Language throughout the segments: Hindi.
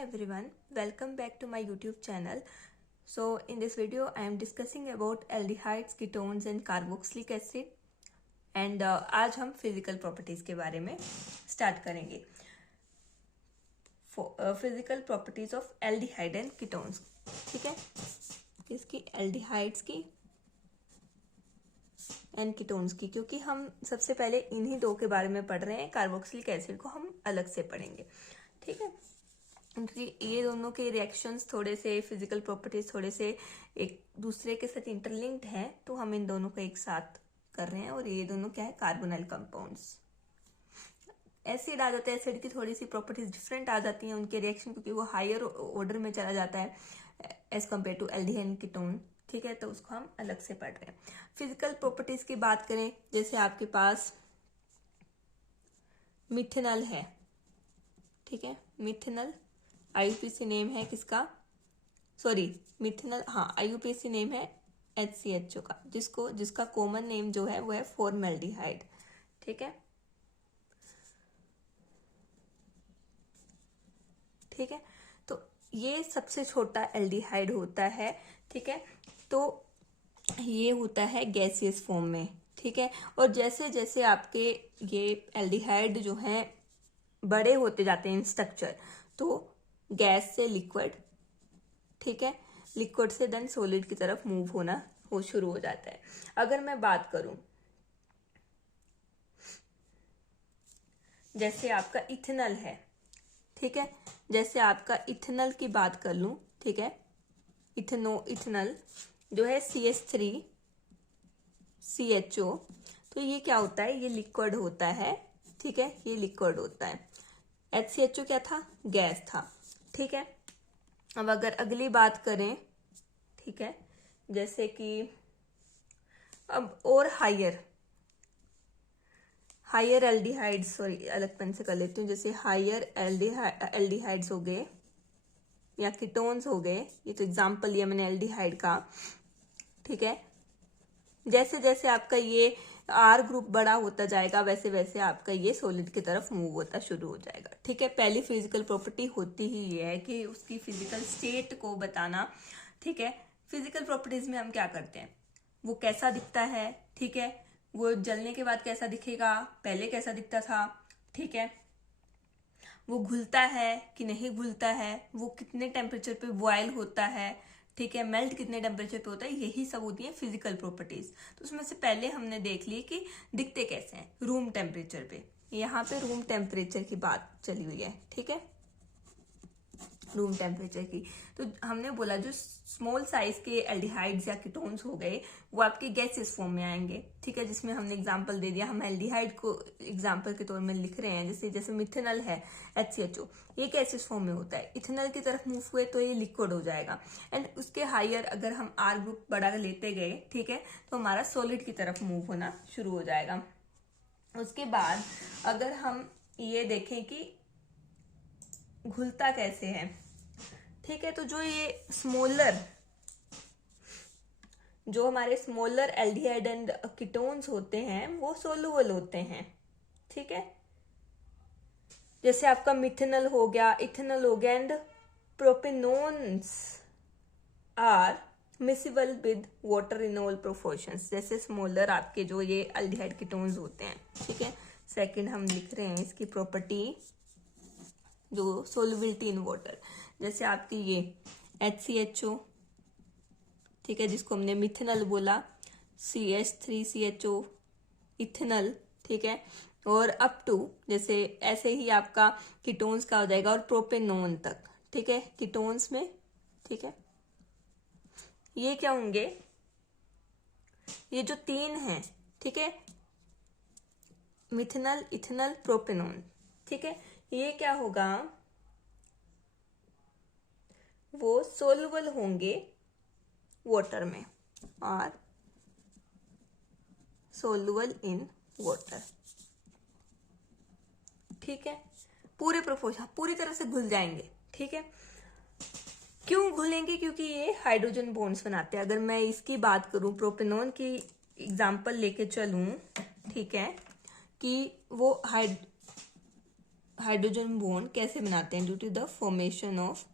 everyone, welcome back to my YouTube channel. So in this video I am discussing about aldehydes, ketones and carboxylic acid and आज हम फिजिकल प्रॉपर्टीज के बारे में स्टार्ट करेंगे. Physical properties of aldehyde and ketones. ठीक है, इसकी एल्डिहाइड्स की एंड कीटोन्स की, क्योंकि हम सबसे पहले इन्हीं दो के बारे में पढ़ रहे हैं. कार्बोक्सिलिक एसिड को हम अलग से पढ़ेंगे. ठीक है, क्योंकि ये दोनों के रिएक्शंस थोड़े से, फिजिकल प्रॉपर्टीज थोड़े से एक दूसरे के साथ इंटरलिंक्ड हैं, तो हम इन दोनों को एक साथ कर रहे हैं. और ये दोनों क्या है? Carbonyl compounds. एसिड आ जाते हैं, एसिड की थोड़ी सी प्रॉपर्टीज डिफरेंट आ जाती हैं उनके रिएक्शन, क्योंकि वो हायर ऑर्डर में चला जाता है as compared to aldehyde and ketone. ठीक है, तो उसको हम अलग से पढ़ रहे हैं. फिजिकल प्रॉपर्टीज की बात करें, जैसे आपके पास मिथेनॉल है. ठीक है, मिथेनॉल आईयूपीएसी नेम है किसका? मिथेनॉल, हाँ, आईयूपीएसी नेम है HCHO का, जिसका कॉमन नेम जो है वो है फॉर्मल्डिहाइड. ठीक है, ठीक है, तो ये सबसे छोटा एल्डिहाइड होता है. ठीक है, तो ये होता है गैसियस फॉर्म में. ठीक है, और जैसे जैसे आपके ये एल्डिहाइड जो हैं बड़े होते जाते हैं इन स्ट्रक्चर, तो गैस से लिक्विड, ठीक है, लिक्विड से देन सॉलिड की तरफ मूव होना शुरू हो जाता है. अगर मैं बात करूं, जैसे आपका इथेनॉल है. ठीक है, जैसे आपका इथेनॉल की बात कर लूं. ठीक है, इथेनॉल जो है CH3CHO, तो ये क्या होता है? ये लिक्विड होता है. ठीक है, ये लिक्विड होता है. HCHO क्या था? गैस था. ठीक है, अब अगर अगली बात करें, ठीक है, जैसे कि अब और हायर एल्डिहाइड्स, अलग पेन से कर लेती हूँ. जैसे हायर एल्डिहाइड्स हो गए या कीटोन्स हो गए, ये तो एग्जांपल लिया मैंने एल्डिहाइड का. ठीक है, जैसे जैसे आपका ये R ग्रुप बड़ा होता जाएगा, वैसे वैसे आपका ये सॉलिड की तरफ मूव होता शुरू हो जाएगा. ठीक है, पहली फिजिकल प्रॉपर्टी होती ही ये है कि उसकी फिजिकल स्टेट को बताना. ठीक है, फिजिकल प्रॉपर्टीज में हम क्या करते हैं? वो कैसा दिखता है, ठीक है, वो जलने के बाद कैसा दिखेगा, पहले कैसा दिखता था, ठीक है, वो घुलता है कि नहीं घुलता है, वो कितने टेम्परेचर पे बॉयल होता है, ठीक है, मेल्ट कितने टेम्परेचर पे होता है, यही सब होती है फिजिकल प्रॉपर्टीज. तो उसमें से पहले हमने देख ली कि दिखते कैसे हैं, रूम टेम्परेचर पे. यहाँ पे रूम टेम्परेचर की बात चली हुई है. ठीक है, रूम टेम्परेचर की, तो हमने बोला जो स्मॉल साइज के एल्डिहाइड्स या कीटोन्स हो गए वो आपके गैसेस फॉर्म में आएंगे. ठीक है, जिसमें हमने एग्जांपल दे दिया, हम एल्डिहाइड को एग्जांपल के तौर में लिख रहे हैं. जैसे मिथेनॉल है HCHO, ये गैसेस फॉर्म में होता है. इथेनॉल की तरफ मूव हुए तो ये लिक्विड हो जाएगा. एंड उसके हायर अगर हम R ग्रुप बड़ा लेते गए, ठीक है, तो हमारा सॉलिड की तरफ मूव होना शुरू हो जाएगा. उसके बाद अगर हम ये देखें कि घुलता कैसे है, ठीक है, तो जो हमारे स्मॉलर एल्डिहाइड एंड कीटोन्स होते हैं वो सोलुबल होते हैं. ठीक है, जैसे आपका मिथेनॉल हो गया, इथेनॉल हो गया, and propanones are miscible with water in all proportions. जैसे स्मॉलर आपके जो ये एल्डिहाइड कीटोन्स होते हैं. ठीक है, सेकंड हम लिख रहे हैं इसकी प्रॉपर्टी, जो सोलबिलिटी इन वाटर. जैसे आपकी ये HCHO, ठीक है, जिसको हमने मिथेनॉल बोला, CH3CHO, इथेनॉल. ठीक है, और अप टू जैसे ऐसे ही आपका कीटोन्स का हो जाएगा और प्रोपेनोन तक. ठीक है, कीटोन्स में, ठीक है, ये क्या होंगे? ये जो तीन हैं, ठीक है, मिथेनॉल, इथेनॉल, प्रोपेनोन. ठीक है, ये क्या होगा? वो सोलुबल होंगे वाटर में, और सोलुबल इन वाटर. ठीक है, पूरे प्रोपोर्शन पूरी तरह से घुल जाएंगे. ठीक है, क्यों घुलेंगे? क्योंकि ये हाइड्रोजन बॉन्ड्स बनाते हैं. अगर मैं इसकी बात करूं, प्रोपेनॉन की एग्जांपल लेके चलूं, ठीक है, कि वो हाइड्रोजन बॉन्ड कैसे बनाते हैं? Due to the formation of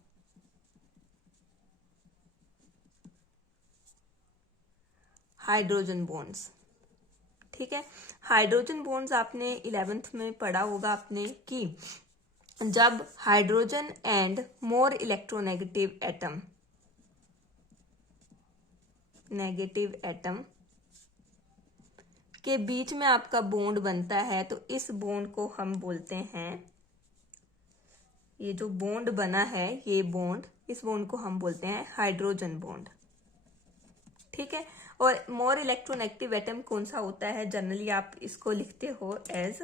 hydrogen bonds. ठीक है, हाइड्रोजन बॉन्ड्स आपने 11th में पढ़ा होगा आपने कि जब hydrogen and more electronegative atom के बीच में आपका बॉन्ड बनता है, तो इस बॉन्ड को हम बोलते हैं, ये जो बॉन्ड बना है ये बॉन्ड, इस बॉन्ड को हम बोलते हैं हाइड्रोजन बॉन्ड। ठीक है, और मोर इलेक्ट्रोनेगेटिव एटम कौन सा होता है? जनरली आप इसको लिखते हो एज,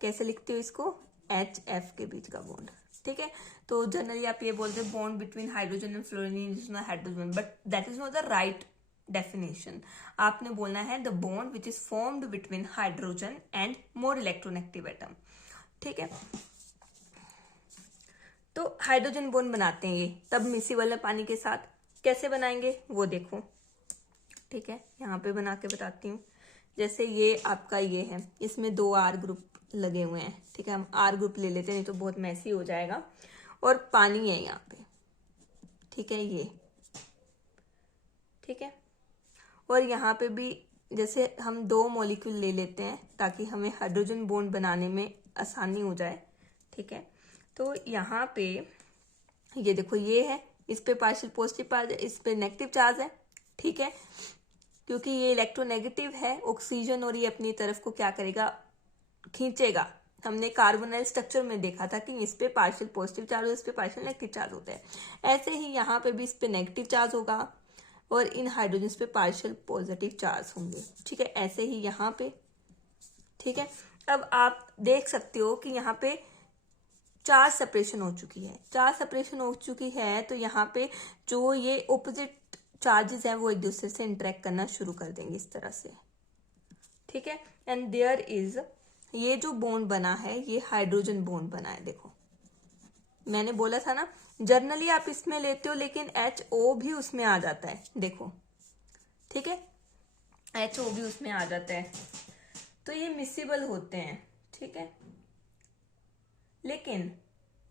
कैसे लिखते हो इसको? HF के बीच का बॉन्ड। ठीक है, तो जनरली आप ये बोलते हो bond between hydrogen and fluorine is not hydrogen, but that is not the right definition. आपने बोलना है the bond which is formed between hydrogen and more electronegative atom. ठीक है, तो हाइड्रोजन बॉन्ड बनाते हैं ये तब मिसिबल में पानी के साथ। कैसे बनाएंगे वो देखो। ठीक है, यहाँ पे बना के बताती हूँ। जैसे ये आपका ये है, इसमें 2 R ग्रुप लगे हुए हैं। ठीक है, हम R ग्रुप ले लेते हैं, नहीं तो बहुत मैसी हो जाएगा। और पानी है यहाँ पे। ठीक है, ये ठीक है, और यहाँ पे भी जैसे हम 2 मॉलिक्यूल ले लेते हैं ताकि हमें हाइड्रोजन बॉन्ड बनाने में आसानी हो जाए। ठीक है, तो यहाँ पे ये देखो, ये है, इस पे पार्शियल पॉजिटिव चार्ज है, इस पे नेगेटिव चार्ज है। ठीक है, क्योंकि ये इलेक्ट्रोनेगेटिव है, ऑक्सीजन, और ये अपनी तरफ को क्या करेगा? खींचेगा। हमने कार्बोनाइल स्ट्रक्चर में देखा था कि इस पे पार्शियल पॉजिटिव चार्ज और इस पे पार्शियल नेगेटिव चार्ज होता है। ऐसे ही यहाँ पे भी इस पे नेगेटिव चार्ज होगा और इन हाइड्रोजन पे पार्शियल पॉजिटिव चार्ज होंगे। ठीक है, ऐसे ही यहाँ पे। ठीक है, अब आप देख सकते हो कि यहाँ पे चार्ज सेपरेशन हो चुकी है। चार्ज सेपरेशन हो चुकी है तो यहाँ पे जो ये ऑपोजिट चार्जेस हैं वो एक दूसरे से इंटरेक्ट करना शुरू कर देंगे इस तरह से। ठीक है, एंड देयर इज, ये जो बॉन्ड बना है ये हाइड्रोजन बॉन्ड बना है। देखो मैंने बोला था ना, जनरली आप इसमें लेते हो लेकिन HO भी उसमें आ जाता है। देखो, ठीक है, HO भी उसमें आ जाता है, तो ये मिसिबल होते हैं। ठीक है, लेकिन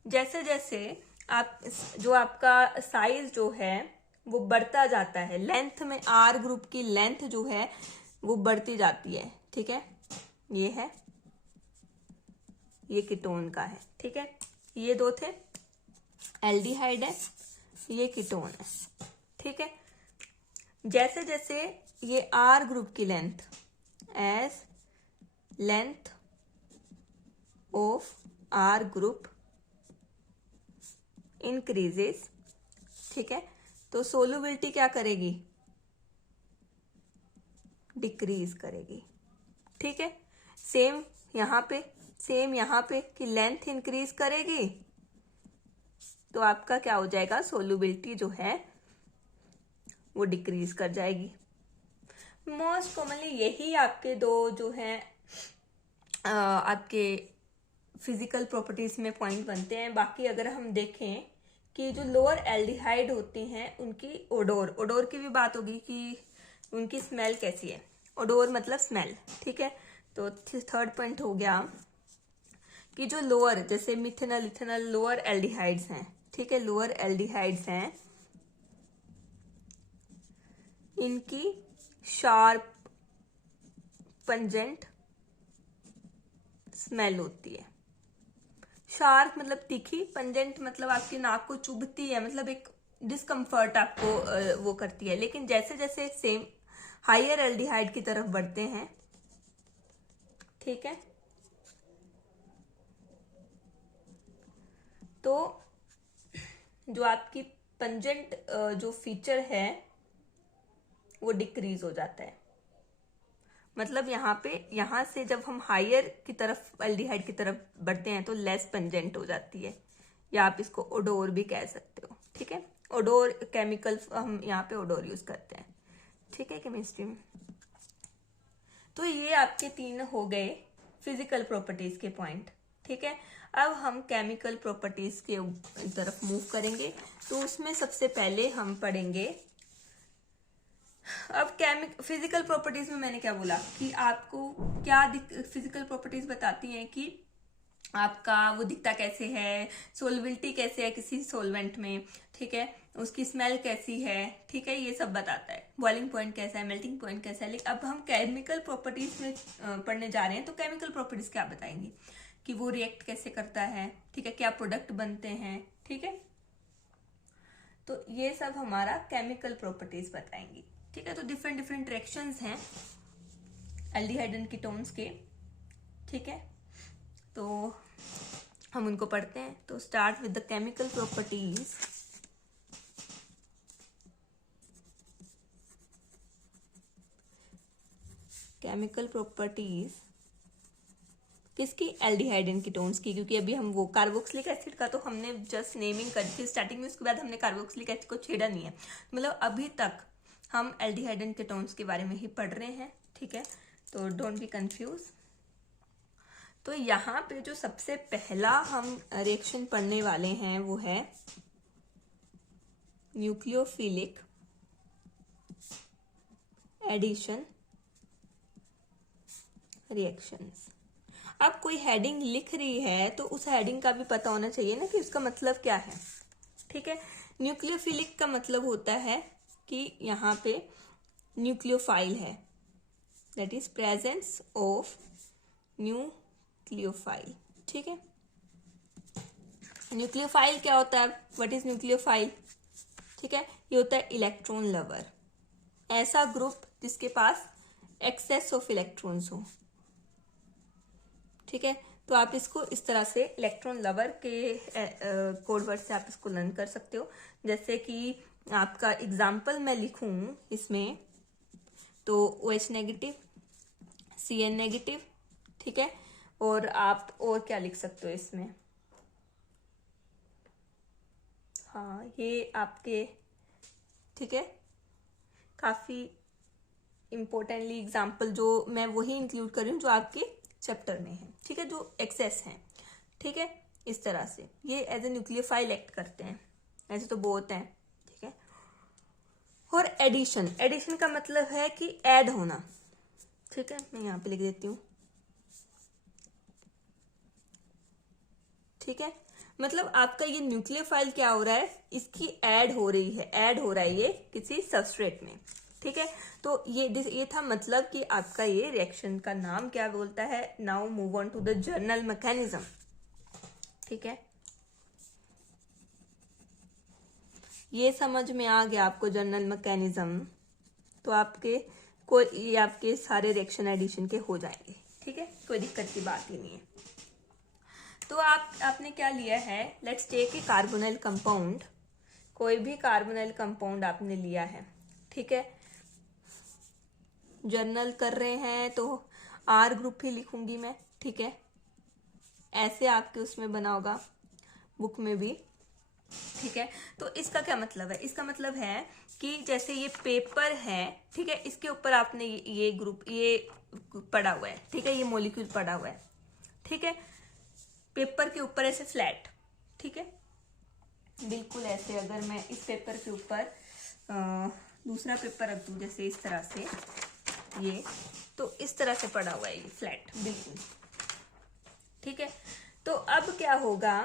जैसे जैसे आप जो आपका साइज जो है वो बढ़ता जाता है, लेंथ में R ग्रुप की लेंथ जो है वो बढ़ती जाती है। ठीक है, ये है, ये कीटोन का है। ठीक है, ये 2 थे, एल्डिहाइड है, ये कीटोन है। ठीक है, जैसे जैसे ये R ग्रुप की length, as length of R group increases, ठीक है, तो सोलुबिलिटी क्या करेगी? डिक्रीज करेगी। ठीक है, सेम यहाँ पे कि लेंथ इंक्रीज करेगी तो आपका क्या हो जाएगा? सोलुबिलिटी जो है वो डिक्रीज कर जाएगी। मोस्ट कॉमनली यही आपके 2 जो है आपके फिजिकल प्रॉपर्टीज में पॉइंट बनते हैं। बाकी अगर हम देखें कि जो लोअर एल्डिहाइड होते हैं उनकी ओडोर की भी बात होगी कि उनकी स्मेल कैसी है। ओडोर मतलब स्मेल। ठीक है, तो 3rd पॉइंट हो गया कि जो लोअर, जैसे मिथेनॉल, इथेनॉल लोअर एल्डिहाइड्स हैं। ठीक है, लोअर एल्डिहाइड्स हैं, इनकी शार्प पंजेंट स्मेल होती है। शार्प मतलब तीखी, पंजेंट मतलब आपकी नाक को चुभती है, मतलब एक डिस्कम्फर्ट आपको वो करती है। लेकिन जैसे जैसे सेम हायर एल्डिहाइड की तरफ बढ़ते हैं, ठीक है, तो जो आपकी पंजेंट जो फीचर है वो डिक्रीज हो जाता है। मतलब यहाँ से जब हम हायर की तरफ, एल्डिहाइड की तरफ बढ़ते हैं तो लेस पंजेंट हो जाती है, या आप इसको ओडोर भी कह सकते हो। ठीक है, ओडोर केमिकल, हम यहाँ पे ओडोर यूज करते हैं। ठीक है, केमिस्ट्री में। तो ये आपके 3 हो गए फिजिकल प्रॉपर्टीज के पॉइंट। ठीक है, अब हम केमिकल प्रॉपर्टीज के तरफ मूव करेंगे। तो उसमें सबसे पहले हम पढ़ेंगे, अब फिजिकल प्रॉपर्टीज में मैंने क्या बोला कि आपको क्या फिजिकल प्रॉपर्टीज बताती हैं कि आपका वो दिखता कैसे है, सोलबिलिटी कैसे है किसी सॉल्वेंट में, ठीक है, उसकी स्मेल कैसी है, ठीक है, ये सब बताता है। बॉइलिंग पॉइंट कैसा है, मेल्टिंग पॉइंट कैसा है। लेकिन अब हम केमिकल प्रॉपर्टीज में पढ़ने जा रहे हैं, तो केमिकल प्रॉपर्टीज क्या बताएंगी कि वो रिएक्ट कैसे करता है, ठीक है, क्या प्रोडक्ट बनते हैं, ठीक है। तो ये सब हमारा केमिकल प्रॉपर्टीज बताएंगी, ठीक है। तो डिफरेंट डिफरेंट रिएक्शंस हैं एल्डिहाइड एंड कीटोन्स के, ठीक है। तो हम उनको पढ़ते हैं। तो start with the chemical properties. Chemical properties किसकी? एल्डिहाइड एंड कीटोन्स की, क्योंकि अभी हम वो कार्बोक्सिलिक एसिड का तो हमने जस्ट नेमिंग करी थी स्टार्टिंग में, उसके बाद हमने कार्बोक्सिलिक एसिड को छेड़ा नहीं है। मतलब अभी तक हम एल्डिहाइड एंड कीटोन्स के बारे में ही पढ़ रहे हैं, ठीक है। तो डोंट बी कंफ्यूज। तो यहाँ पे जो सबसे पहला हम रिएक्शन पढ़ने वाले हैं वो है न्यूक्लियोफिलिक एडिशन रिएक्शंस। अब कोई हेडिंग लिख रही है तो उस हेडिंग का भी पता होना चाहिए ना कि उसका मतलब क्या है, ठीक है। न्यूक्लियोफिलिक का मतलब होता है कि यहाँ पे न्यूक्लियोफाइल है, that is presence of nucleophile, ठीक है। न्यूक्लियोफाइल क्या होता है? What is nucleophile? ठीक है, ये होता है इलेक्ट्रॉन लवर, ऐसा ग्रुप जिसके पास एक्सेस ऑफ इलेक्ट्रॉन्स हो, ठीक है। तो आप इसको इस तरह से इलेक्ट्रॉन लवर के कोड वर्ड से आप इसको लर्न कर सकते हो। जैसे कि आपका एग्जाम्पल मैं लिखूं इसमें, तो OH नेगेटिव, Cn नेगेटिव, ठीक है। और आप और क्या लिख सकते हो इसमें? हाँ, ये आपके, ठीक है, काफी इंपॉर्टेंटली एग्जाम्पल जो मैं वही इंक्लूड कर रही हूँ जो आपके चैप्टर में है, ठीक है, जो एक्सेस हैं, ठीक है। इस तरह से ये एज ए न्यूक्लियोफाइल एक्ट करते हैं, ऐसे तो बहुत हैं, ठीक है। और एडिशन, एडिशन का मतलब है कि ऐड होना, ठीक है। मैं यहाँ पे लिख देती हूँ, ठीक है। मतलब आपका ये न्यूक्लियोफाइल क्या हो रहा है, इसकी ऐड हो रही है, ऐड हो रहा है ये किसी सबस्ट्रेट में, ठीक है। तो ये था मतलब कि आपका ये रिएक्शन का नाम क्या बोलता है। Now move on to the general mechanism, ठीक है। ये समझ में आ गया आपको जर्नल मैकेनिज्म, तो आपके सारे रिएक्शन एडिशन के हो जाएंगे, ठीक है, कोई दिक्कत की बात ही नहीं है। तो आपने क्या लिया है, let's take a carbonyl compound, कोई भी कार्बोनाइल कंपाउंड आपने लिया है, ठीक है। जर्नल कर रहे हैं तो R ग्रुप ही लिखूंगी मैं, ठीक है, ऐसे आपके उसमें बना होगा बुक में भी, ठीक है। तो इसका क्या मतलब है? इसका मतलब है कि जैसे ये पेपर है, ठीक है, इसके ऊपर आपने ये ग्रुप ये पड़ा हुआ है, ठीक है, ये मॉलिक्यूल पड़ा हुआ है, ठीक है, पेपर के ऊपर ऐसे फ्लैट, ठीक है, बिल्कुल ऐसे। अगर मैं इस पेपर के ऊपर दूसरा पेपर रख दूं जैसे इस तरह से, ये तो इस तरह से पड़ा हुआ है ये फ्लैट, बिल्कुल, ठीक है। तो अब क्या होगा,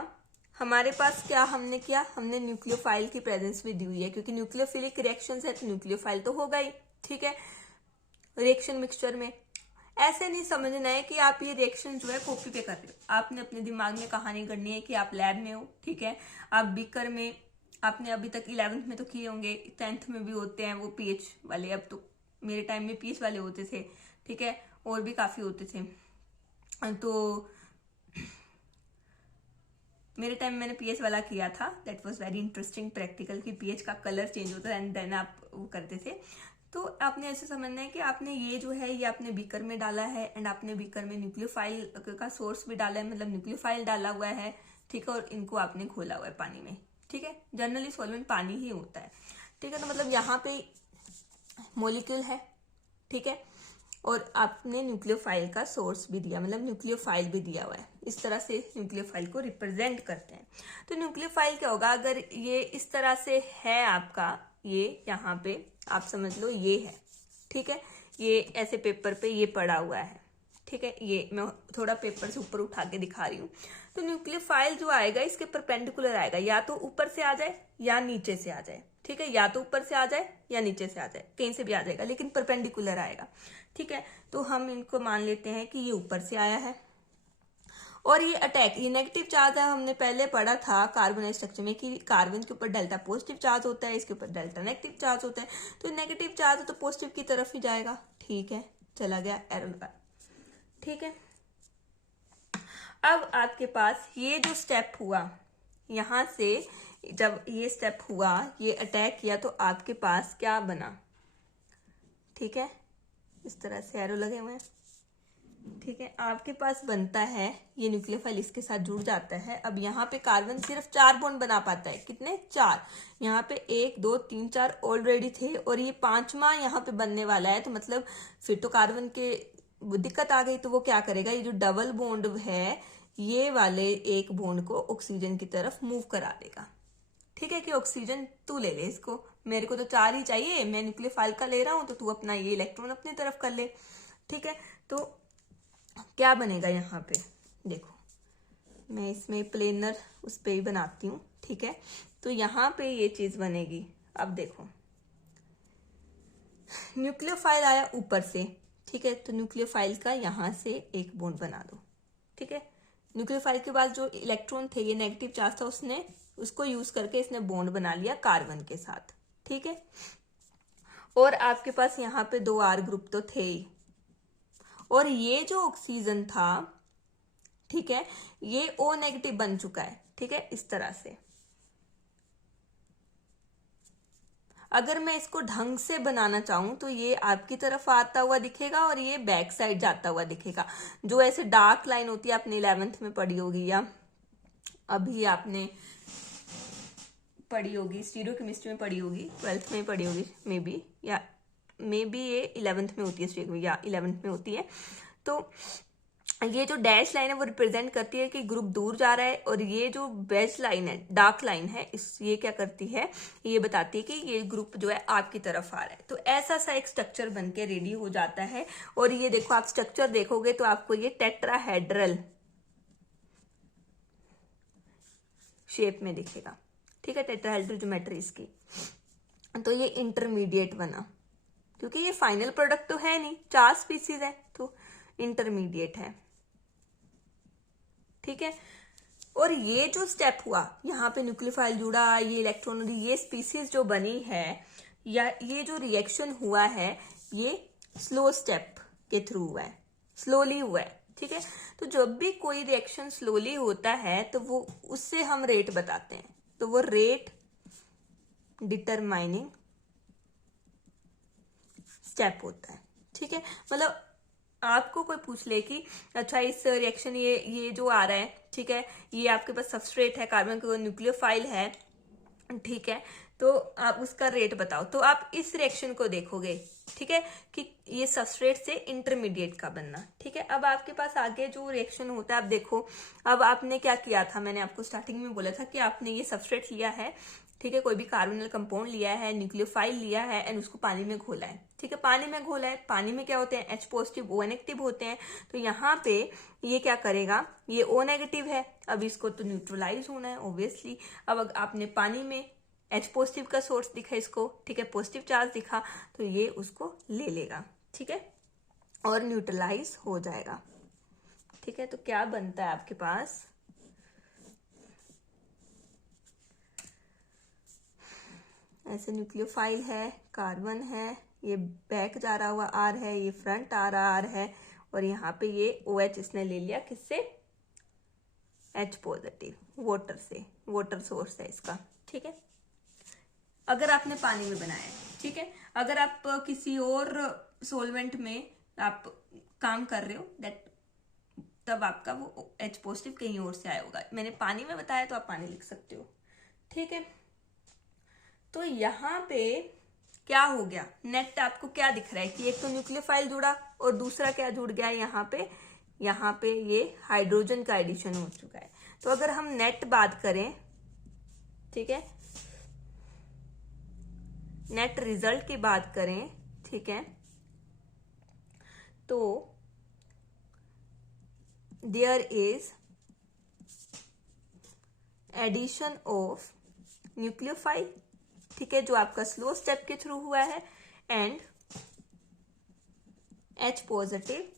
हमारे पास क्या हमने किया, हमने न्यूक्लियोफाइल की प्रेजेंस भी दी हुई है, क्योंकि न्यूक्लियोफिलिक रिएक्शन है तो न्यूक्लियोफाइल तो होगा ही, ठीक है। रिएक्शन मिक्सचर में ऐसे नहीं समझना है कि आप ये रिएक्शन जो है कॉपी पे कर रहे हो, आपने अपने दिमाग में कहानी करनी है कि आप लैब में हो, ठीक है। आप बीकर में आपने अभी तक 11th में तो किए होंगे, 10th में भी होते हैं वो पीएच वाले, अब तो मेरे टाइम में पीएच वाले होते थे, ठीक है, और भी काफी होते थे। तो मेरे टाइम मैंने पीएच वाला किया था, that was very interesting practical, की पीएच का कलर चेंज होता था एंड देन आप वो करते थे। तो आपने ऐसे समझना है कि आपने ये जो है ये आपने बीकर में डाला है एंड आपने बीकर में न्यूक्लियोफाइल का सोर्स भी डाला है, मतलब न्यूक्लियोफाइल डाला हुआ है, ठीक है, और इनको आपने घोला हुआ है पानी में, ठीक है। जनरली सॉल्वेंट पानी ही होता है, ठीक है। तो मतलब यहाँ पे मॉलिक्यूल है, ठीक है, और आपने न्यूक्लियोफाइल का सोर्स भी दिया, मतलब न्यूक्लियोफाइल भी दिया हुआ है, इस तरह से न्यूक्लियोफाइल को रिप्रेजेंट करते हैं। तो न्यूक्लियोफाइल क्या होगा, अगर ये इस तरह से है आपका, ये यहाँ पे आप समझ लो ये है, ठीक है, ये ऐसे पेपर पे ये पड़ा हुआ है, ठीक है, ये मैं थोड़ा पेपर से ऊपर उठा के दिखा रही हूँ। तो न्यूक्लियोफाइल जो आएगा इसके परपेंडिकुलर आएगा, या तो ऊपर से आ जाए या नीचे से आ जाए, ठीक है, या तो ऊपर से आ जाए या नीचे से आ जाए, कहीं से भी आ जाएगा लेकिन परपेंडिकुलर आएगा, ठीक है। तो हम इनको मान लेते हैं कि ये ऊपर से आया है और ये अटैक, ये नेगेटिव चार्ज है। हमने पहले पढ़ा था कार्बन स्ट्रक्चर में कि कार्बन के ऊपर डेल्टा पॉजिटिव चार्ज होता है, इसके ऊपर डेल्टा नेगेटिव चार्ज होता है। तो नेगेटिव चार्ज तो पॉजिटिव की तरफ ही जाएगा, ठीक है, चला गया एरो लगा, ठीक है। अब आपके पास ये जो स्टेप हुआ, यहां से जब ये स्टेप हुआ, ये अटैक किया, तो आपके पास क्या बना, ठीक है, इस तरह से एरो लगे हुए हैं, ठीक है। आपके पास बनता है ये न्यूक्लियोफाइल इसके साथ जुड़ जाता है। अब यहाँ पे कार्बन सिर्फ 4 बॉन्ड बना पाता है, कितने, 4। यहाँ पे 1 2 3 4 ऑलरेडी थे और ये 5वां यहाँ पे बनने वाला है, तो मतलब फिर तो कार्बन के दिक्कत आ गई। तो वो क्या करेगा, ये जो डबल बॉन्ड है ये वाले एक बॉन्ड को ऑक्सीजन की तरफ मूव करा देगा, ठीक है, कि ऑक्सीजन तू ले ले इसको, मेरे को तो 4 ही चाहिए, मैं न्यूक्लियोफाइल का ले रहा हूं, तो तू अपना ये इलेक्ट्रॉन अपनी तरफ कर ले, ठीक है। तो क्या बनेगा यहाँ पे, देखो मैं इसमें प्लेनर उस पे ही बनाती हूँ, ठीक है। तो यहाँ पे ये चीज बनेगी। अब देखो न्यूक्लियोफाइल आया ऊपर से, ठीक है, तो न्यूक्लियोफाइल का यहाँ से एक बॉन्ड बना दो, ठीक है। न्यूक्लियोफाइल के बाद जो इलेक्ट्रॉन थे, ये नेगेटिव चार्ज था, उसने उसको यूज करके इसने बॉन्ड बना लिया कार्बन के साथ, ठीक है। और आपके पास यहाँ पे 2 R ग्रुप तो थे ही, और ये जो ऑक्सीजन था, ठीक है, ये O नेगेटिव बन चुका है, ठीक है, इस तरह से। अगर मैं इसको ढंग से बनाना चाहूं तो ये आपकी तरफ आता हुआ दिखेगा और ये बैक साइड जाता हुआ दिखेगा। जो ऐसे डार्क लाइन होती है, आपने 11th में पढ़ी होगी या अभी आपने पढ़ी होगी, स्टीरियो केमिस्ट्री में पढ़ी होगी, 12th में पढ़ी होगी मे बी, या मे बी ये 11th में होती है स्टीरियो या 11th में होती है। तो ये जो डैश लाइन है वो रिप्रेजेंट करती है कि ग्रुप दूर जा रहा है, और ये जो बेज लाइन है, डार्क लाइन है, इस ये क्या करती है, ये बताती है कि ये ग्रुप जो है आपकी तरफ आ रहा है। तो ऐसा सा एक स्ट्रक्चर बनके रेडी हो जाता है। और ये देखो, आप स्ट्रक्चर देखोगे तो आपको ये टेट्राहेड्रल शेप में दिखेगा, ठीक है, टेट्राहेड्रल ज्योमेट्री इसकी। तो ये इंटरमीडिएट बना, क्योंकि ये फाइनल प्रोडक्ट तो है नहीं, 4 स्पीसीज है, तो इंटरमीडिएट है, ठीक है। और ये जो स्टेप हुआ, यहाँ पे न्यूक्लियोफाइल जुड़ा, ये इलेक्ट्रॉन, ये स्पीसीज जो बनी है, या ये जो रिएक्शन हुआ है, ये स्लो स्टेप के थ्रू हुआ है, स्लोली हुआ है, ठीक है। तो जब भी कोई रिएक्शन स्लोली होता है तो वो उससे हम रेट बताते हैं, तो वो रेट डिटरमाइनिंग स्टेप होता है, ठीक है। मतलब आपको कोई पूछ ले कि अच्छा इस रिएक्शन ये जो आ रहा है, ठीक है, ये आपके पास सबस्ट्रेट है, कार्बन का न्यूक्लियोफाइल है, ठीक है, तो आप उसका रेट बताओ, तो आप इस रिएक्शन को देखोगे, ठीक है, कि ये सबस्ट्रेट से इंटरमीडिएट का बनना, ठीक है। अब आपके पास आगे जो रिएक्शन होता है, आप देखो, अब आपने क्या किया था, मैंने आपको स्टार्टिंग में बोला था कि आपने ये सबस्ट्रेट लिया है, ठीक है, कोई भी कार्बोनिल कंपाउंड लिया है, न्यूक्लियोफाइल लिया है, एंड उसको पानी में घोला है, ठीक है, पानी में घोला है। पानी में क्या होते हैं, H पॉजिटिव O नेगेटिव होते हैं। तो यहाँ पे ये क्या करेगा, ये O नेगेटिव है, अब इसको तो न्यूट्रलाइज होना है ऑब्वियसली। अब आपने पानी में H पॉजिटिव का सोर्स दिखा इसको, ठीक है, पॉजिटिव चार्ज दिखा, तो ये उसको ले लेगा, ठीक है, और न्यूट्रलाइज हो जाएगा, ठीक है। तो क्या बनता है आपके पास, ऐसे न्यूक्लियोफाइल है, कार्बन है, ये बैक जा रहा हुआ R है, ये फ्रंट आ रहा R है, और यहाँ पे ये OH इसने ले लिया, किससे, H पॉजिटिव, वाटर से, वाटर सोर्स है इसका, ठीक है। अगर आपने पानी में बनाया है, ठीक है, अगर आप किसी और सोलवेंट में आप काम कर रहे हो, दैट तब आपका वो H पॉजिटिव कहीं और से आया होगा। मैंने पानी में बताया तो आप पानी लिख सकते हो, ठीक है। तो यहाँ पे क्या हो गया, नेट आपको क्या दिख रहा है कि एक तो न्यूक्लियोफाइल जुड़ा और दूसरा क्या जुड़ गया, यहाँ पे ये हाइड्रोजन का एडिशन हो चुका है। तो अगर हम नेट बात करें, ठीक है, नेट रिजल्ट की बात करें, ठीक है, तो there is addition of nucleophile, ठीक है, जो आपका स्लो स्टेप के थ्रू हुआ है, एंड H पॉजिटिव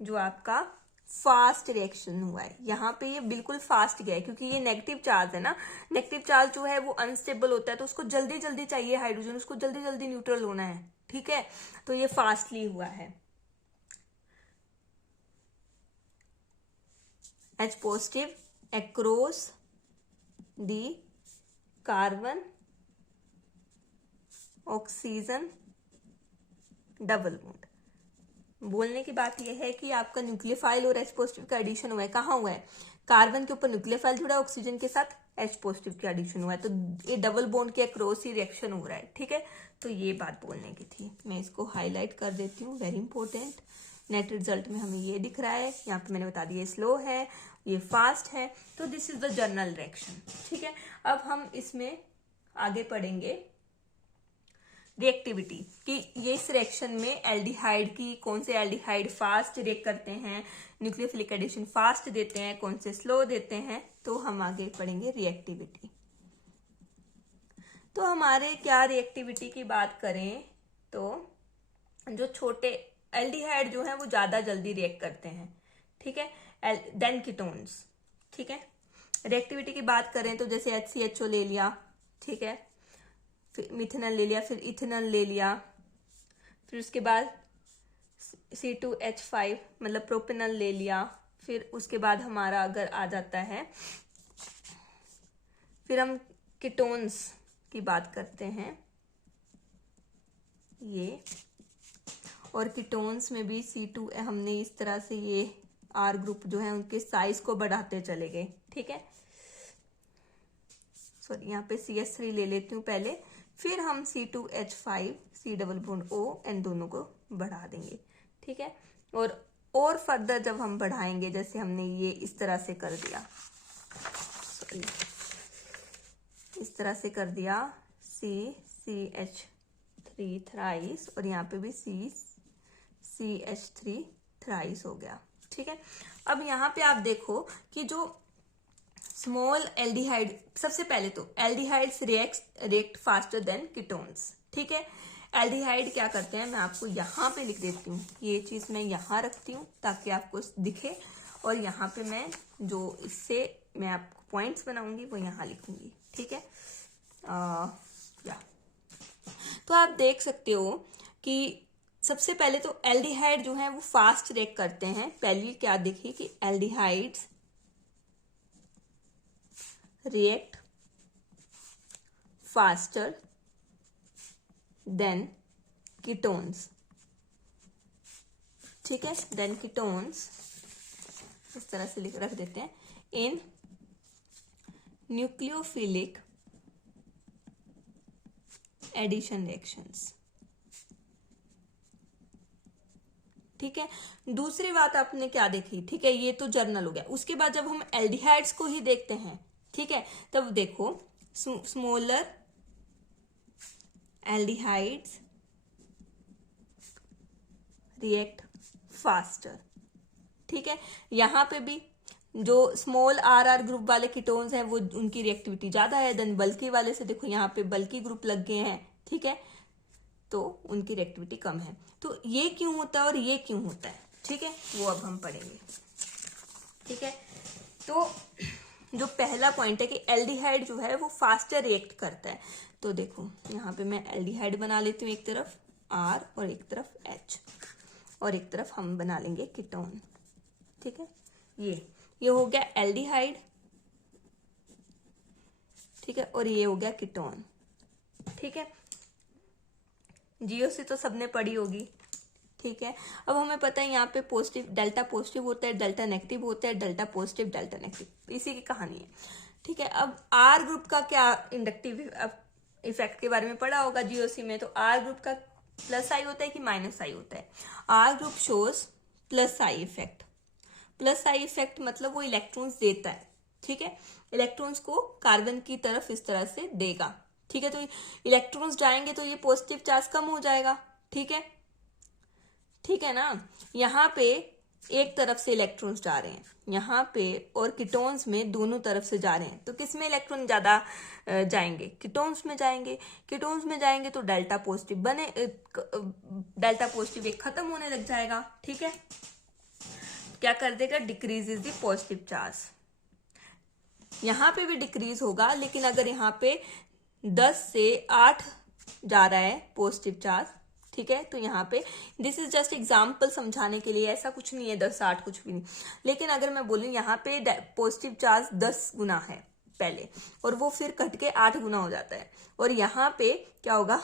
जो आपका फास्ट रिएक्शन हुआ है। यहाँ पे ये बिल्कुल फास्ट गया है क्योंकि ये नेगेटिव चार्ज है ना, नेगेटिव चार्ज जो है वो अनस्टेबल होता है, तो उसको जल्दी जल्दी चाहिए हाइड्रोजन, उसको जल्दी जल्दी न्यूट्रल होना है, ठीक है, तो ये फास्टली हुआ है। H positive across the carbon oxygen double bond. बोलने की बात यह है कि आपका न्यूक्लियोफाइल और H पॉजिटिव का एडिशन हुआ है, कहाँ हुआ है, कार्बन के ऊपर न्यूक्लियोफाइल जुड़ा है, ऑक्सीजन के साथ H पॉजिटिव का एडिशन हुआ है, तो ये डबल बॉन्ड के अक्रॉस ही रिएक्शन हो रहा है, ठीक है, तो ये बात बोलने की थी। मैं इसको हाईलाइट कर देती हूँ, वेरी इंपॉर्टेंट। नेट रिजल्ट में हमें ये दिख रहा है, यहाँ पे मैंने बता दिया स्लो है, ये फास्ट है, तो this is the general reaction, ठीक है। अब हम इसमें आगे पढ़ेंगे रिएक्टिविटी कि ये इस रिएक्शन में एल्डिहाइड की, कौन से एल्डिहाइड फास्ट रिएक्ट करते हैं, न्यूक्लियोफिलिक एडिशन फास्ट देते हैं, कौन से स्लो देते हैं, तो हम आगे पढ़ेंगे रिएक्टिविटी। तो हमारे क्या रिएक्टिविटी की बात करें तो जो छोटे एल्डिहाइड जो है वो ज्यादा जल्दी रिएक्ट करते हैं, ठीक है, देन कीटोन्स, ठीक है। रिएक्टिविटी की बात करें तो जैसे HCHO ले लिया, ठीक है, फिर मिथेनॉल ले लिया, फिर इथेनॉल ले लिया, फिर उसके बाद C2H5 मतलब प्रोपेनॉल ले लिया, फिर उसके बाद हमारा अगर आ जाता है, फिर हम कीटोन्स की बात करते हैं ये, और कीटोन्स में भी C2 हमने इस तरह से ये R ग्रुप जो है उनके साइज को बढ़ाते चले गए, ठीक है। सॉरी यहाँ पे CH3 ले लेती हूँ पहले, फिर हम C2H5 C double bond O and दोनों को बढ़ा देंगे, ठीक है। और फर्दर जब हम बढ़ाएंगे, जैसे हमने ये इस तरह से कर दिया, सॉरी इस तरह से कर दिया CH3 थ्राइस, और यहाँ पे भी CH3 थ्राइस हो गया, ठीक है। अब यहाँ पे आप देखो कि जो स्मॉल एल्डिहाइड, सबसे पहले तो aldehydes react faster than ketones, ठीक है। एल्डिहाइड क्या करते हैं, मैं आपको यहाँ पे लिख देती हूँ, ये चीज मैं यहाँ रखती हूँ ताकि आपको दिखे, और यहाँ पे मैं जो इससे मैं आपको पॉइंट्स बनाऊंगी वो यहाँ लिखूंगी, ठीक है। तो आप देख सकते हो कि सबसे पहले तो एल्डिहाइड जो है वो फास्ट रिएक्ट करते हैं। पहली क्या देखिए कि aldehydes react faster than ketones, ठीक है, देन कीटोन्स इस तरह से रख देते हैं इन न्यूक्लियोफिलिक एडिशन रिएक्शंस, ठीक है। दूसरी बात आपने क्या देखी, ठीक है, ये तो जर्नल हो गया। उसके बाद जब हम एल्डिहाइड्स को ही देखते हैं, ठीक है, तब देखो स्मॉलर एल्डिहाइड्स रिएक्ट फास्टर, ठीक है। यहां पे भी जो स्मॉल आर ग्रुप वाले कीटोन्स हैं वो उनकी रिएक्टिविटी ज्यादा है देन बल्कि वाले से। देखो यहाँ पे बल्कि ग्रुप लग गए हैं, ठीक है, तो उनकी रिएक्टिविटी कम है। तो ये क्यों होता है और ये क्यों होता है, ठीक है, वो अब हम पढ़ेंगे, ठीक है। तो जो पहला पॉइंट है कि एल्डिहाइड जो है वो फास्टर रिएक्ट करता है, तो देखो यहाँ पे मैं एल्डिहाइड बना लेती हूँ, एक तरफ R और एक तरफ H, और एक तरफ हम बना लेंगे कीटोन, ठीक है। ये हो गया एल्डिहाइड, ठीक है, और ये हो गया कीटोन, ठीक है। जीओसी तो सबने पढ़ी होगी, ठीक है। अब हमें पता है यहाँ पे पॉजिटिव डेल्टा पॉजिटिव होता है, डेल्टा नेगेटिव होता है, डेल्टा पॉजिटिव डेल्टा नेगेटिव, इसी की कहानी है, ठीक है। अब आर ग्रुप का क्या इंडक्टिव इफेक्ट के बारे में पढ़ा होगा जीओसी में, तो आर ग्रुप का प्लस आई होता है कि माइनस आई होता है। R group shows plus I effect. Plus I effect मतलब वो इलेक्ट्रॉन्स देता है, ठीक है, इलेक्ट्रॉन्स को कार्बन की तरफ इस तरह से देगा, ठीक है। तो इलेक्ट्रॉन्स जाएंगे तो ये पॉजिटिव चार्ज कम हो जाएगा, ठीक है, ठीक है ना। यहाँ पे एक तरफ से इलेक्ट्रॉन्स जा रहे हैं यहाँ पे, और कीटोन्स में दोनों तरफ से जा रहे हैं, तो किस में इलेक्ट्रॉन ज्यादा जाएंगे? कीटोन्स में जाएंगे। कीटोन्स में जाएंगे तो डेल्टा पॉजिटिव बने, डेल्टा पॉजिटिव एक खत्म होने लग जाएगा। ठीक है, क्या कर देगा? Decrease is the positive charge. यहाँ पे भी डिक्रीज होगा, लेकिन अगर यहाँ पे 10 से 8 जा रहा है पॉजिटिव चार्ज, ठीक है, तो यहाँ पे दिस इज जस्ट एग्जाम्पल समझाने के लिए, ऐसा कुछ नहीं है 10 8 कुछ भी नहीं। लेकिन अगर मैं बोलूँ यहाँ पे पॉजिटिव चार्ज 10 गुना है पहले, और वो फिर कट के 8 गुना हो जाता है, और यहाँ पे क्या होगा?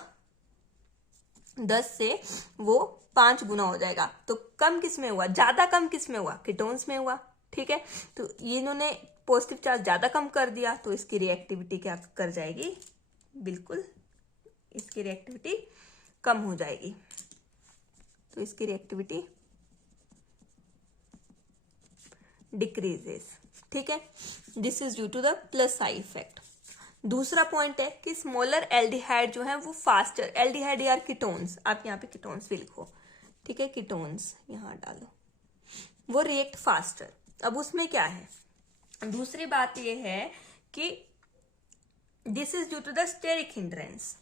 10 से वो 5 गुना हो जाएगा। तो कम किस में हुआ? ज्यादा कम किस में हुआ? कीटोन्स में हुआ। ठीक है, तो इन्होंने पॉजिटिव चार्ज ज्यादा कम कर दिया, तो इसकी रिएक्टिविटी क्या कर जाएगी? बिल्कुल इसकी रिएक्टिविटी कम हो जाएगी। तो इसकी रिएक्टिविटी डिक्रीजेस। ठीक है, this is due to the plus side effect. दूसरा पॉइंट है कि स्मॉलर एल्डिहाइड जो है वो फास्टर, एल्डिहाइड यार कीटोन्स, आप यहाँ पे कीटोन्स भी लिखो। ठीक है, कीटोन्स यहाँ डालो, वो रिएक्ट फास्टर। अब उसमें क्या है? दूसरी बात ये है कि this is due to the steric hindrance.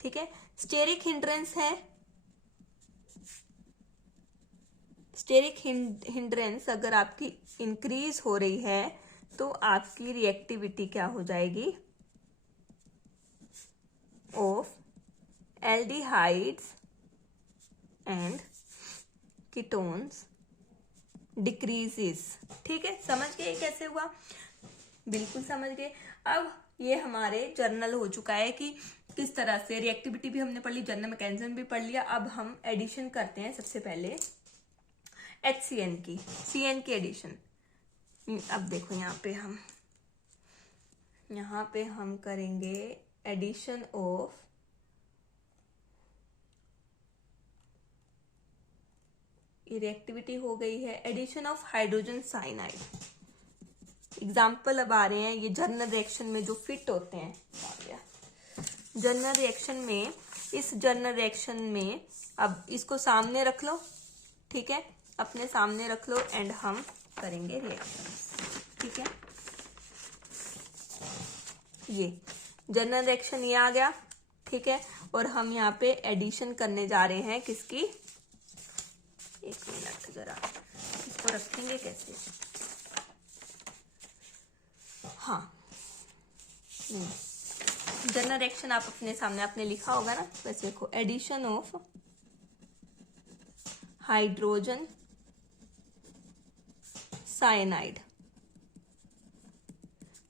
ठीक है, स्टेरिक हिंड्रेंस है, स्टेरिक हिंड्रेंस अगर आपकी इंक्रीज हो रही है तो आपकी रिएक्टिविटी क्या हो जाएगी? Of aldehydes and ketones decreases. ठीक है, समझ गए कैसे हुआ? बिल्कुल समझ गए। अब ये हमारे जर्नल हो चुका है कि किस तरह से रिएक्टिविटी भी हमने पढ़ ली, जर्नल मैकेनिज्म भी पढ़ लिया। अब हम एडिशन करते हैं। सबसे पहले HCN की, CN की एडिशन। अब देखो यहाँ पे हम करेंगे एडिशन ऑफ रिएक्टिविटी हो गई है, addition of hydrogen cyanide. Example अब आ रहे हैं ये जर्नल रिएक्शन में जो फिट होते हैं। जर्नल रिएक्शन में, इस जर्नल रिएक्शन में अब इसको सामने रख लो। ठीक है, अपने सामने रख लो एंड हम करेंगे रिएक्शन। ठीक है, ये जर्नल रिएक्शन ये आ गया। ठीक है, और हम यहाँ पे एडिशन करने जा रहे हैं किसकी? एक मिनट, जरा इसको रखेंगे कैसे? हाँ, जर्नल रिएक्शन आप अपने सामने आपने लिखा होगा ना, वैसे देखो, एडिशन ऑफ हाइड्रोजन साइनाइड।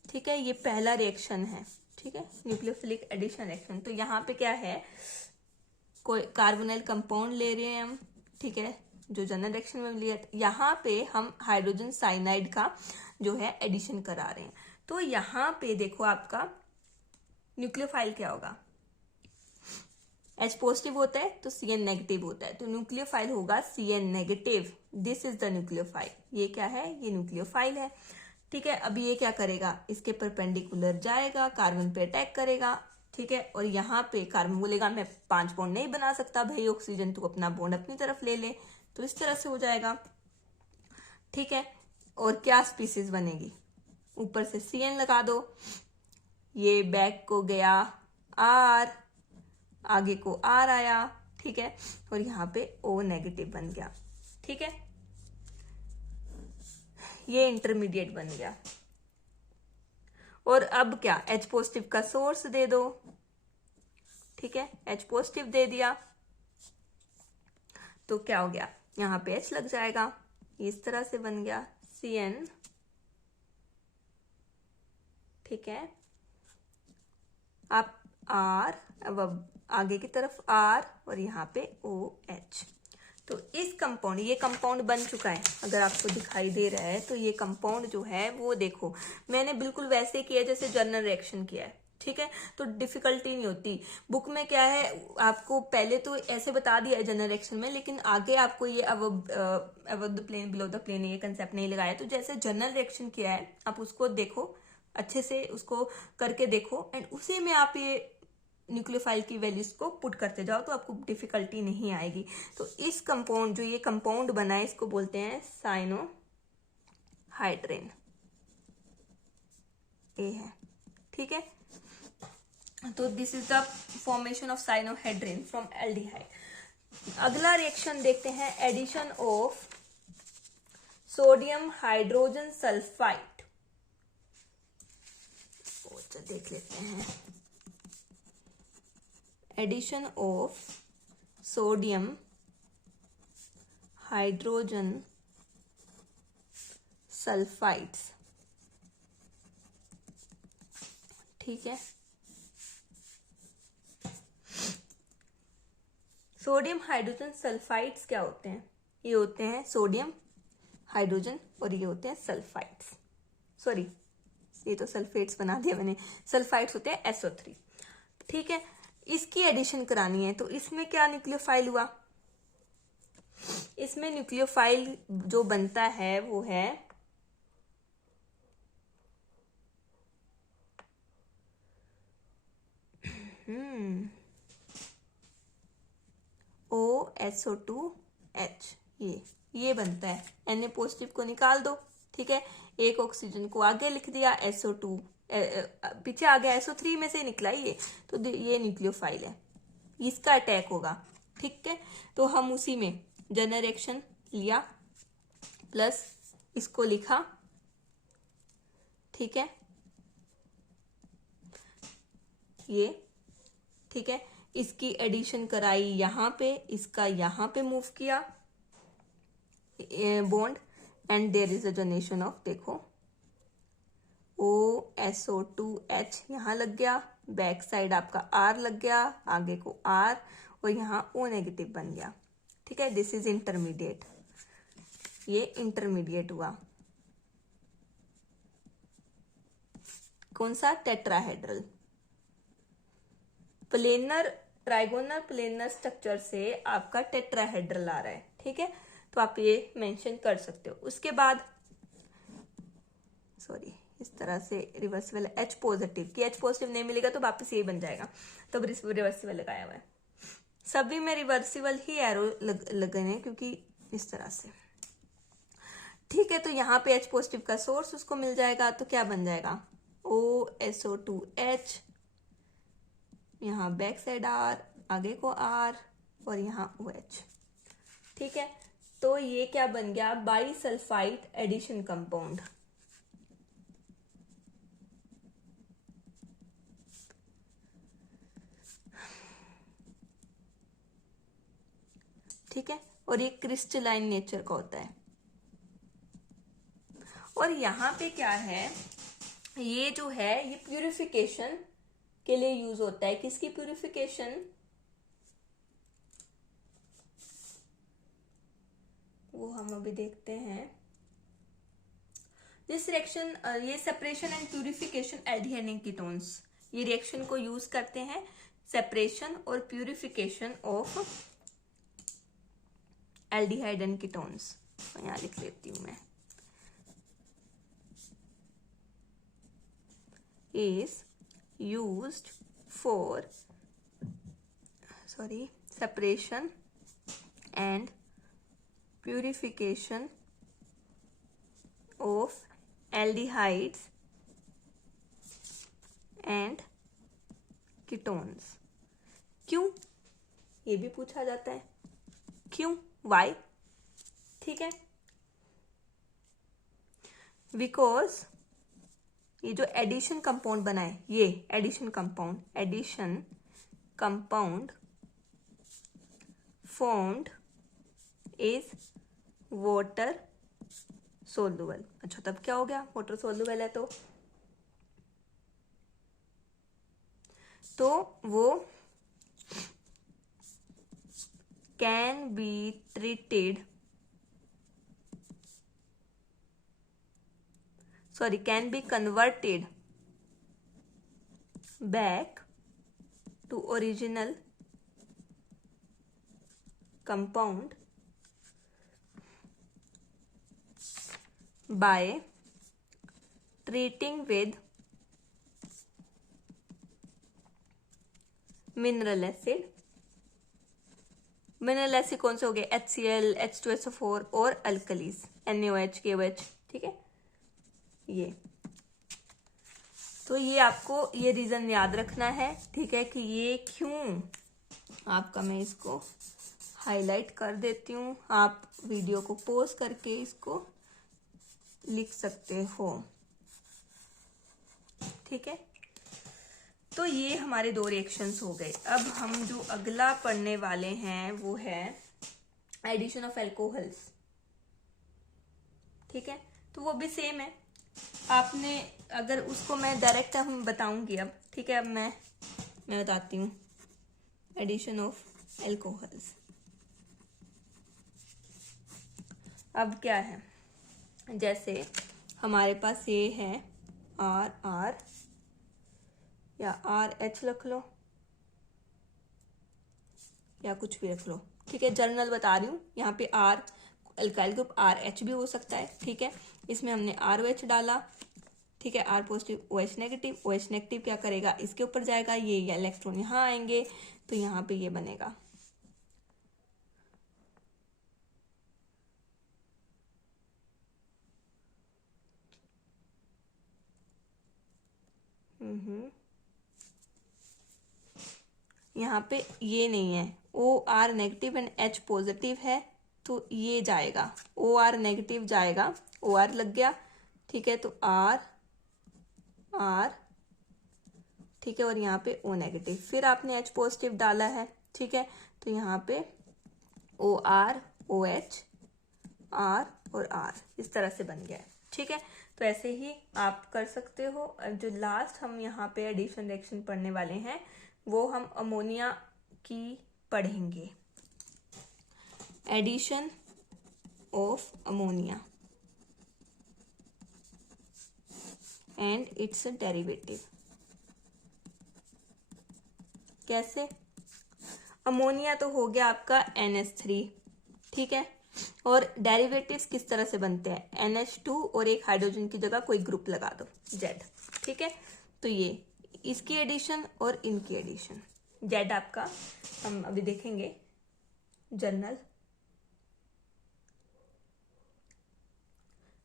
ठीक है, ये पहला रिएक्शन है। ठीक है, न्यूक्लियोफिलिक एडिशन रिएक्शन। तो यहाँ पे क्या है? कोई कार्बोनाइल कंपाउंड ले रहे हैं हम। ठीक है, जो जर्नल रिएक्शन में लिया, यहाँ पे हम हाइड्रोजन साइनाइड का जो है एडिशन करा रहे हैं। तो यहाँ पे देखो आपका न्यूक्लियोफाइल क्या होगा? H पॉजिटिव होता है तो Cn नेगेटिव होता है, तो न्यूक्लियोफाइल होगा Cn negative. This is the nucleophile. ये क्या है? ये न्यूक्लियोफाइल है। ठीक है, अब ये क्या करेगा? इसके परपेंडिकुलर जाएगा, कार्बन पे अटैक करेगा। ठीक है, और यहाँ पे कार्बन बोलेगा मैं 5 बॉन्ड नहीं बना सकता भाई ऑक्सीजन, तू अपना बॉन्ड अपनी तरफ ले ले। तो इस तरह से हो जाएगा। ठीक है, और क्या स्पीसीज बनेगी? ऊपर से Cn लगा दो, ये बैक को गया R, आगे को R आया। ठीक है, और यहाँ पे O नेगेटिव बन गया। ठीक है, ये इंटरमीडिएट बन गया। और अब क्या? H पॉजिटिव का सोर्स दे दो। ठीक है, H पॉजिटिव दे दिया तो क्या हो गया? यहाँ पे H लग जाएगा, इस तरह से बन गया Cn। ठीक है, आप R, अब आगे की तरफ R, और यहाँ पे OH। तो इस कंपाउंड, ये कंपाउंड बन चुका है, अगर आपको दिखाई दे रहा है तो ये कंपाउंड जो है वो देखो मैंने बिल्कुल वैसे किया जैसे जर्नल रिएक्शन किया है। ठीक है, तो डिफिकल्टी नहीं होती। बुक में क्या है, आपको पहले तो ऐसे बता दिया है जनरल रिएक्शन में, लेकिन आगे आपको ये above the plane below the plane ये कंसेप्ट नहीं लगाया। तो जैसे जनरल रिएक्शन किया है आप उसको देखो, अच्छे से उसको करके देखो, एंड उसी में आप ये न्यूक्लियोफाइल की वैल्यूज को पुट करते जाओ तो आपको डिफिकल्टी नहीं आएगी। तो इस कंपाउंड, जो ये कंपाउंड बना है, इसको बोलते हैं साइनोहाइड्रिन, ये है, ठीक है। तो this is the formation of cyanohydrin from aldehyde. अगला रिएक्शन देखते हैं, addition of sodium hydrogen sulphide. देख लेते हैं, addition of sodium hydrogen sulphides, ठीक है। सोडियम हाइड्रोजन सल्फाइड्स क्या होते हैं? ये होते हैं सोडियम हाइड्रोजन और ये होते हैं सल्फाइड्स, सॉरी ये तो सल्फेट्स बना दिया मैंने, सल्फाइड्स होते हैं SO3, ठीक है। इसकी एडिशन करानी है, तो इसमें क्या न्यूक्लियोफाइल हुआ? इसमें न्यूक्लियोफाइल जो बनता है वो है OSO2H, ये बनता है। Na पॉजिटिव को निकाल दो, ठीक है। एक ऑक्सीजन को आगे लिख दिया, SO2 पीछे आ गया, SO3 में से निकला ये, तो ये न्यूक्लियोफाइल है, इसका अटैक होगा, ठीक है। तो हम उसी में जनरल रिएक्शन लिया, प्लस इसको लिखा, ठीक है, ये, ठीक है। इसकी एडिशन कराई यहां पे, इसका यहां पे मूव किया bond, and there is a generation of, देखो OSO2H यहां लग गया, बैक साइड आपका R लग गया, आगे को R, और यहाँ O नेगेटिव बन गया, ठीक है। दिस इज इंटरमीडिएट, ये इंटरमीडिएट हुआ, कौन सा? Tetrahedral. Planar, trigonal planar structure से आपका टेट्राहेड्रल आ रहा है, ठीक है। तो आप ये मेंशन कर सकते हो। उसके बाद सॉरी, इस तरह से रिवर्सिबल H पॉजिटिव, कि H पॉजिटिव नहीं मिलेगा तो वापस ये बन जाएगा, तब रिवर्सिबल लगाया हुआ है। सभी में रिवर्सिबल ही एरो लगने, क्योंकि इस तरह से, ठीक है। तो यहाँ पे H पॉजिटिव का सोर्स उसको मिल जाएगा, तो क्या बन जाएगा? OSO2H, यहाँ बैक साइड R, आगे को R, और यहाँ OH, ठीक है। तो ये क्या बन गया? बाईसल्फाइड एडिशन कंपाउंड, ठीक है। और ये क्रिस्टलाइन नेचर का होता है। और यहाँ पे क्या है, ये जो है ये प्यूरिफिकेशन के लिए यूज होता है। किसकी प्यूरिफिकेशन? वो हम अभी देखते हैं। दिस रिएक्शन, ये separation and purification aldehyde and ketones, ये रिएक्शन को यूज करते हैं सेपरेशन और purification of aldehyde and ketones. यहाँ लिख लेती हूं मैं, is used for separation and purification of aldehydes and ketones। क्यों? ये भी पूछा जाता है, क्यों, वाई, ठीक है। बिकॉज ये जो एडिशन कंपाउंड बना है, ये addition compound formed is water soluble. अच्छा, तब क्या हो गया? वाटर सोल्यूबल है तो वो can be treated, can be converted back to original compound by treating with mineral acid. Mineral acid कौन से हो गए? HCl, H2SO4 और अल्कलीज NaOH, KOH, ठीक है। ये तो ये आपको ये रीजन याद रखना है, ठीक है, कि ये क्यों आपका, मैं इसको हाईलाइट कर देती हूँ, आप वीडियो को पॉज करके इसको लिख सकते हो, ठीक है। तो ये हमारे 2 रिएक्शंस हो गए। अब हम जो अगला पढ़ने वाले हैं वो है एडिशन ऑफ अल्कोहल्स, ठीक है। तो वो भी सेम है, आपने अगर उसको मैं डायरेक्ट हम बताऊंगी अब, ठीक है। अब मैं बताती हूँ एडिशन ऑफ अल्कोहल्स। अब क्या है, जैसे हमारे पास ये है RR या RH रख लो या कुछ भी रख लो, ठीक है। जर्नल बता रही हूँ, यहाँ पे R अल्काइल ग्रुप RH भी हो सकता है, ठीक है। इसमें हमने ROH डाला, ठीक है, R positive OH negative. OH negative क्या करेगा, इसके ऊपर जाएगा, ये इलेक्ट्रॉन यहाँ आएंगे, तो यहाँ पे ये बनेगा यहाँ पे ये नहीं है, OR negative and H positive है, तो ये जाएगा, OR नेगेटिव जाएगा, OR लग गया, ठीक है। तो R, ठीक है, और यहाँ पे O नेगेटिव, फिर आपने H पॉजिटिव डाला है, ठीक है। तो यहाँ पे OR, OH, R और R इस तरह से बन गया है, ठीक है। तो ऐसे ही आप कर सकते हो। जो लास्ट हम यहाँ पे एडिशन रिएक्शन पढ़ने वाले हैं वो हम अमोनिया की पढ़ेंगे, addition of ammonia and its derivative. कैसे? अमोनिया तो हो गया आपका NH3, ठीक है, और डेरिवेटिव्स किस तरह से बनते हैं, NH2 और एक हाइड्रोजन की जगह कोई ग्रुप लगा दो Z, ठीक है। तो ये इसकी एडिशन और इनकी एडिशन, Z आपका हम अभी देखेंगे जर्नल।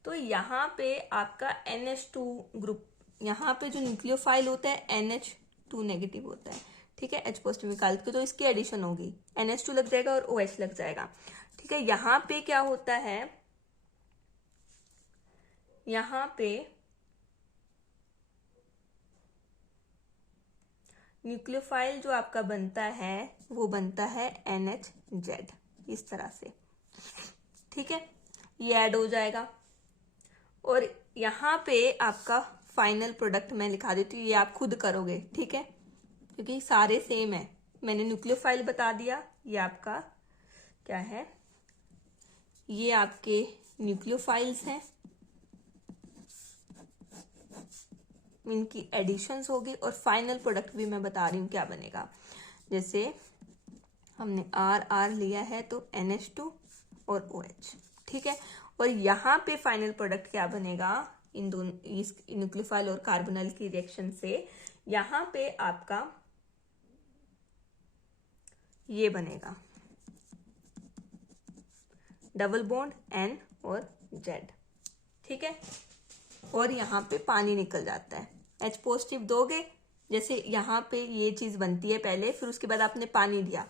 तो यहाँ पे आपका NH2 ग्रुप, यहाँ पे जो न्यूक्लियोफाइल होता है NH2 नेगेटिव होता है, ठीक है, H पॉजिटिव निकाल के, तो इसकी एडिशन होगी, NH2 लग जाएगा और OH लग जाएगा, ठीक है। यहाँ पे क्या होता है, यहाँ पे न्यूक्लियोफाइल जो आपका बनता है वो बनता है NHZ इस तरह से, ठीक है, ये ऐड हो जाएगा। और यहाँ पे आपका फाइनल प्रोडक्ट मैं लिखा देती हूँ, ये आप खुद करोगे, ठीक है, क्योंकि सारे सेम है। मैंने न्यूक्लियोफाइल बता दिया, ये आपका क्या है, ये आपके न्यूक्लियोफाइल्स हैं, इनकी एडिशंस होगी, और फाइनल प्रोडक्ट भी मैं बता रही हूँ क्या बनेगा। जैसे हमने RR लिया है तो NH2 और OH, ठीक है। और यहाँ पे फाइनल प्रोडक्ट क्या बनेगा, इन दोनों इस न्यूक्लियोफाइल और कार्बोनिल की रिएक्शन से, यहाँ पे आपका ये बनेगा डबल बॉन्ड N और Z, ठीक है। और यहाँ पे पानी निकल जाता है, H पॉजिटिव दोगे, जैसे यहाँ पे ये चीज बनती है पहले, फिर उसके बाद आपने पानी दिया,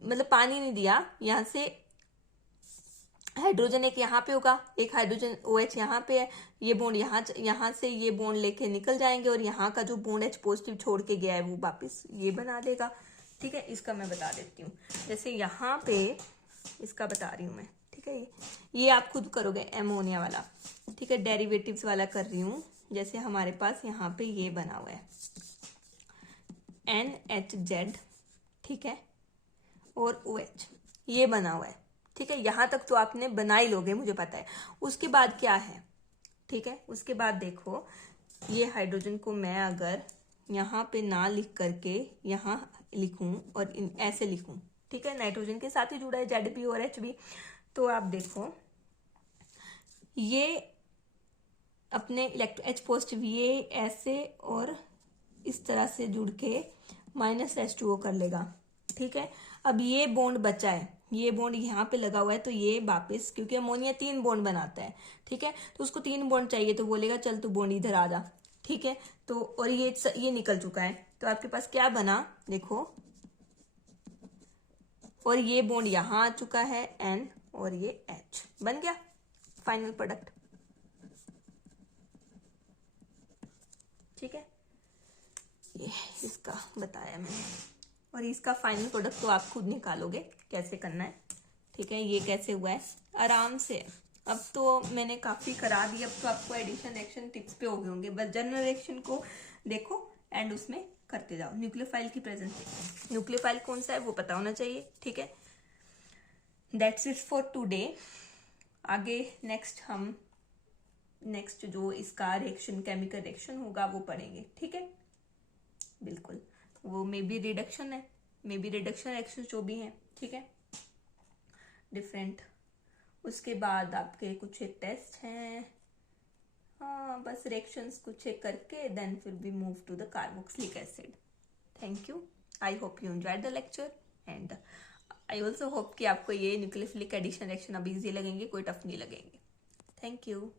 मतलब पानी नहीं दिया, यहाँ से हाइड्रोजन एक यहाँ पे होगा, एक हाइड्रोजन OH यहाँ पे है, ये बॉन्ड यहाँ से ये बॉन्ड लेके निकल जाएंगे, और यहाँ का जो बॉन्ड H पॉजिटिव छोड़ के गया है वो वापस ये बना देगा, ठीक है। इसका मैं बता देती हूँ, जैसे यहाँ पे इसका बता रही हूँ मैं, ठीक है। ये आप खुद करोगे एमोनिया वाला, ठीक है, डेरिवेटिव्स वाला कर रही हूँ। जैसे हमारे पास यहाँ पे ये बना हुआ है NHZ, ठीक है, और OH ये बना हुआ है, ठीक है। यहाँ तक तो आपने बना ही लोगे, मुझे पता है। उसके बाद क्या है, ठीक है, उसके बाद देखो, ये हाइड्रोजन को मैं अगर यहाँ पे ना लिख करके यहाँ लिखूं और ऐसे लिखूं, ठीक है, नाइट्रोजन के साथ ही जुड़ा है Z भी और H भी, तो आप देखो ये अपने H पॉजिटिव ये ऐसे और इस तरह से जुड़ के -H2O कर लेगा। ठीक है, अब ये बॉन्ड बचा है, ये बॉन्ड यहाँ पे लगा हुआ है, तो ये वापस, क्योंकि अमोनिया 3 बॉन्ड बनाता है, ठीक है, तो उसको 3 बॉन्ड चाहिए, तो बोलेगा चल तू बॉन्ड इधर आ जा। ठीक है, तो और ये निकल चुका है, तो आपके पास क्या बना देखो, और ये बॉन्ड यहाँ आ चुका है N, और ये H बन गया फाइनल प्रोडक्ट। ठीक है, ये इसका बताया मैंने, और इसका फाइनल प्रोडक्ट तो आप खुद निकालोगे कैसे करना है। ठीक है, ये कैसे हुआ है आराम से। अब तो मैंने काफी करा दी, अब तो आपको एडिशन रिएक्शन टिप्स पे हो गए होंगे, बस जनरल रिएक्शन को देखो एंड उसमें करते जाओ। न्यूक्लियोफाइल की प्रेजेंस, न्यूक्लियोफाइल कौन सा है वो पता होना चाहिए। ठीक है, दैट्स इट फॉर टुडे। आगे नेक्स्ट जो इसका रिएक्शन, केमिकल रिएक्शन होगा वो पढ़ेंगे। ठीक है, बिल्कुल, वो मे बी रिडक्शन है, मे बी रिडक्शन रिएक्शन जो भी है। ठीक है, डिफरेंट। उसके बाद आपके कुछ एक टेस्ट हैं, हाँ बस रिएक्शंस कुछ एक करके देन फिर we move to the carboxylic acid. Thank you, I hope you enjoyed the lecture and I also hope कि आपको ये न्यूक्लियोफिलिक एडिशन रिएक्शन अब इजी लगेंगे, कोई टफ नहीं लगेंगे। Thank you.